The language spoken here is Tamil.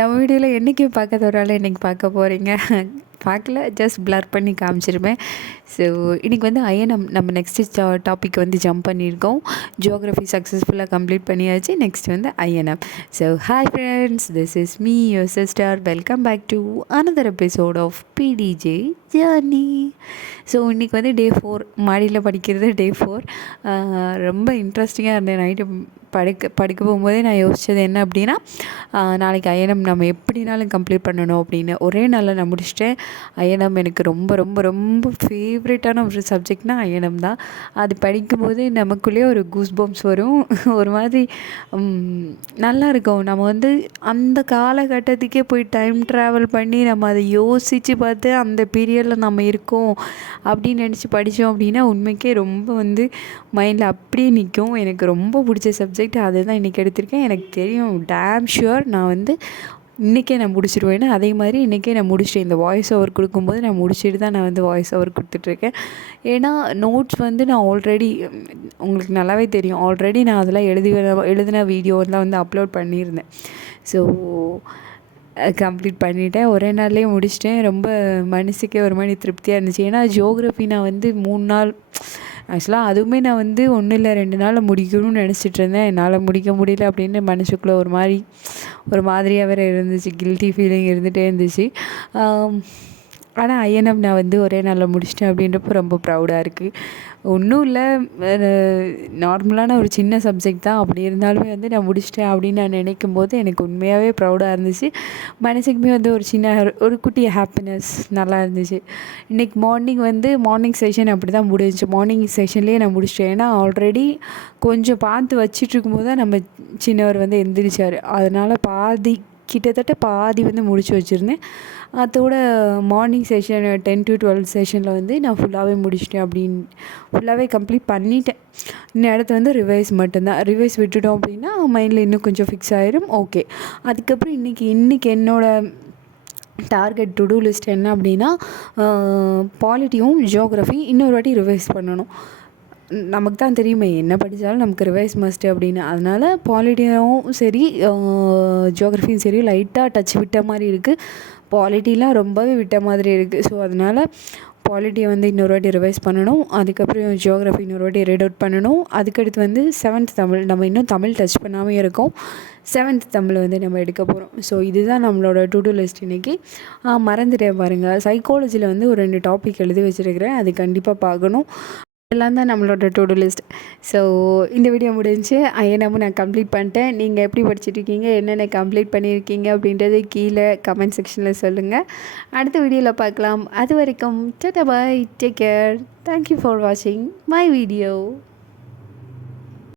நம்ம வீடியோவில் என்றைக்கு பார்க்காத ஒரு ஆள் இன்றைக்கி பார்க்க போகிறீங்க. பார்க்கல, ஜஸ்ட் பிளர் பண்ணி காமிச்சிருப்பேன். ஸோ இன்றைக்கி வந்து ஐஎன்எம் நம்ம நெக்ஸ்ட்டு டாபிக் வந்து ஜம்ப் பண்ணியிருக்கோம். ஜியோகிராஃபி சக்ஸஸ்ஃபுல்லாக கம்ப்ளீட் பண்ணியாச்சு. நெக்ஸ்ட் வந்து INM. So hi friends, this is me your sister. Welcome back to another episode of PDJ journey. So இன்றைக்கி வந்து டே 4, மாடியில் படிக்கிறது டே 4. ரொம்ப இன்ட்ரெஸ்டிங்காக இருந்தேன். நைட்டு படிக்க போகும்போதே நான் யோசித்தது என்ன அப்படின்னா, நாளைக்கு ஐஎன்எம் நம்ம எப்படினாலும் கம்ப்ளீட் பண்ணணும் அப்படின்னு. ஒரே நாளில் நான் முடிச்சிட்டேன். ஐஎன்எம் எனக்கு ரொம்ப ரொம்ப ரொம்ப ஃபேவரட்டான ஒரு சப்ஜெக்ட்னால் ஐஎன்எம் தான். அது படிக்கும்போது நமக்குள்ளேயே ஒரு கூஸ் பம்ப்ஸ் வரும். ஒரு மாதிரி நல்லாயிருக்கும். நம்ம வந்து அந்த காலகட்டத்துக்கே போய் டைம் ட்ராவல் பண்ணி நம்ம அதை யோசித்து பார்த்து அந்த பீரியடில் நம்ம இருக்கோம் அப்படின்னு நினச்சி படித்தோம் அப்படின்னா உண்மைக்கே ரொம்ப வந்து மைண்டில் அப்படியே நிற்கும். எனக்கு ரொம்ப பிடிச்ச சப்ஜெக்ட் அதுதான் இன்றைக்கி எடுத்திருக்கேன். எனக்கு தெரியும், டேம் ஷுர் நான் வந்து இன்றைக்கே நான் முடிச்சிடுவேன்னு. அதே மாதிரி இன்றைக்கே நான் முடிச்சிட்டேன். இந்த வாய்ஸ் ஓவர் கொடுக்கும்போது நான் முடிச்சுட்டு தான் நான் வந்து வாய்ஸ் ஓவர் கொடுத்துட்ருக்கேன். ஏன்னா நோட்ஸ் வந்து நான் ஆல்ரெடி, உங்களுக்கு நல்லாவே தெரியும், ஆல்ரெடி நான் அதெல்லாம் எழுதின வீடியோலாம் வந்து அப்லோட் பண்ணியிருந்தேன். ஸோ கம்ப்ளீட் பண்ணிவிட்டேன். ஒரே நாள்லேயே முடிச்சிட்டேன். ரொம்ப மனசுக்கே ஒரு மாதிரி திருப்தியாக இருந்துச்சு. ஏன்னா ஜியோகிராஃபி நான் வந்து 3 நாள், ஆக்சுவலாக அதுவுமே நான் வந்து 1 இல்லை 2 நாளில் முடிக்கணும்னு நினச்சிட்டு இருந்தேன். என்னால் முடிக்க முடியல அப்படின்னு மனசுக்குள்ளே ஒரு மாதிரியாக வேறு இருந்துச்சு. கில்ட்டி ஃபீலிங் இருந்துகிட்டே இருந்துச்சு. ஆனால் ஐஎன்எம் நான் வந்து ஒரே நாளில் முடிச்சிட்டேன் அப்படின்றப்போ ரொம்ப ப்ரௌடாக இருக்குது. ஒன்றும் இல்லை, நார்மலான ஒரு சின்ன சப்ஜெக்ட் தான். அப்படி இருந்தாலுமே வந்து நான் முடிச்சிட்டேன் அப்படின்னு நான் நினைக்கும் போது எனக்கு உண்மையாகவே ப்ரௌடாக இருந்துச்சு. மனசுக்குமே வந்து ஒரு குட்டி ஹாப்பினஸ் நல்லா இருந்துச்சு. இன்றைக்கி மார்னிங் செஷன் அப்படி தான் முடிஞ்சிச்சு. மார்னிங் செஷன்லேயே நான் முடிச்சிட்டேன். ஏன்னா ஆல்ரெடி கொஞ்சம் பார்த்து வச்சிட்டு இருக்கும்போது தான் நம்ம சின்னவர் வந்து எந்திரிச்சார். அதனால் கிட்டத்தட்ட பாதி வந்து முடிச்சு வச்சுருந்தேன். அதோட மார்னிங் செஷன் 10 to 12 செஷனில் வந்து நான் ஃபுல்லாகவே முடிச்சிட்டேன். ஃபுல்லாகவே கம்ப்ளீட் பண்ணிட்டேன். இன்னும் இடத்து வந்து ரிவைஸ் மட்டும்தான். ரிவைஸ் விட்டுட்டோம் அப்படின்னா மைண்டில் இன்னும் கொஞ்சம் ஃபிக்ஸ் ஆகிரும். ஓகே, அதுக்கப்புறம் இன்றைக்கி என்னோடய டார்கெட் டு டூ லிஸ்ட் என்ன அப்படின்னா, பாலிட்டியும் ஜியோகிராஃபி இன்னொரு வாட்டி ரிவைஸ் பண்ணணும். நமக்கு தான் தெரியுமே, என்ன படித்தாலும் நமக்கு ரிவைஸ் மஸ்ட்டு அப்படின்னு. அதனால் பாலிட்டியும் சரி ஜியோகிராஃபியும் சரி லைட்டாக டச் விட்ட மாதிரி இருக்குது. பாலிட்டிலாம் ரொம்பவே விட்ட மாதிரி இருக்குது. ஸோ அதனால் பாலிட்டியை வந்து இன்னொரு வாட்டி ரிவைஸ் பண்ணணும். அதுக்கப்புறம் ஜியோகிராஃபி இன்னொரு வாட்டி ரீட் அவுட் பண்ணணும். அதுக்கடுத்து வந்து 7th தமிழ், நம்ம இன்னும் தமிழ் டச் பண்ணாமல் இருக்கோம். 7th தமிழ் வந்து நம்ம எடுக்க போகிறோம். ஸோ இதுதான் நம்மளோட டு டூ லிஸ்ட் இன்றைக்கி. மறந்துட்டேன் பாருங்கள், சைக்காலஜியில் வந்து ஒரு 2 டாபிக் எழுதி வச்சுருக்கிறேன். அது கண்டிப்பாக பார்க்கணும். எல்லாம் தான் நம்மளோட டு டூ லிஸ்ட். ஸோ இந்த வீடியோ முடிஞ்சு ஐஎன்எம்மும் நான் கம்ப்ளீட் பண்ணிட்டேன். நீங்கள் எப்படி படிச்சுட்ருக்கீங்க, என்னென்ன கம்ப்ளீட் பண்ணியிருக்கீங்க அப்படின்றது கீழே கமெண்ட் செக்ஷனில் சொல்லுங்கள். அடுத்த வீடியோவில் பார்க்கலாம். அது வரைக்கும் டாடா பாய், டேக் கேர். தேங்க்யூ ஃபார் வாட்சிங் மை வீடியோ.